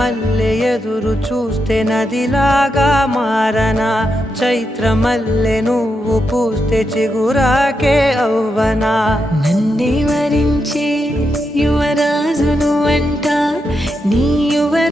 మల్లె ఎదురు చూస్తే నదిలాగా మారనా చైత్ర మల్లె నువ్వు పూస్తే చిగురాకే అవ్వనా నన్నే వరించే యువరాజును అంట నీ